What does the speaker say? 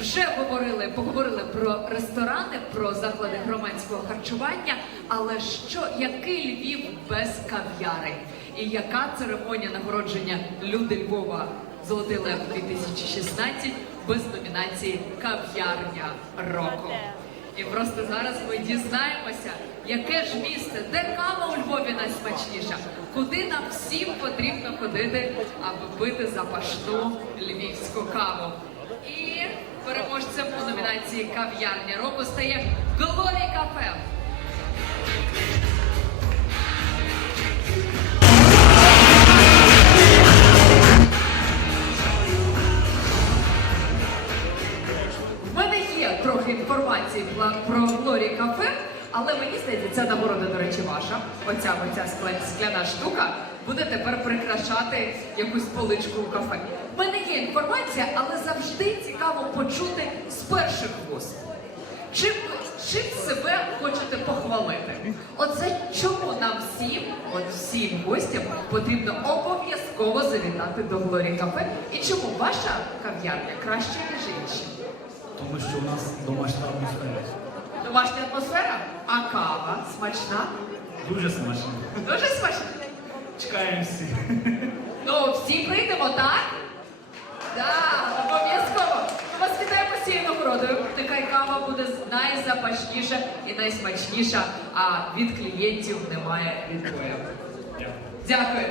вже говорили, поговорили про ресторани, про заклади громадського харчування. Але що який Львів без кав'яри? І яка церемонія нагородження Люди Львова Золотий Лев 2016 без номінації Кав'ярня року? І просто зараз ми дізнаємося, яке ж місце, де кава у Львові найсмачніша, куди нам всім потрібно ходити, аби пити запашну львівську каву. І переможцем у номінації Кав'ярня року стає Глорі Кафе. В мене є трохи інформації про- Глорі кафе, але мені здається, ця нагорода, до речі, ваша. Оця оця скля- скляна штука буде тепер прикрашати якусь поличку у кафе. В мене є інформація, але завжди цікаво почути з перших вуст. Чим, чим себе хочете похвалити? Оце чому нам всім, от всім гостям, потрібно обов'язково завітати до Глорі кафе? І чому ваша кав'ярня краще, ніж інші? Тому що у нас домашня атмосфера. Домашня атмосфера, а кава смачна. Дуже смачно. Дуже смачна. Чекаємо всі. Ну, всі прийдемо, так? Так, обов'язково. Ми Вас вітаємо цією нагородою. Нехай кава буде найзапашніша і найсмачніша, а від клієнтів немає відбою. Дякую.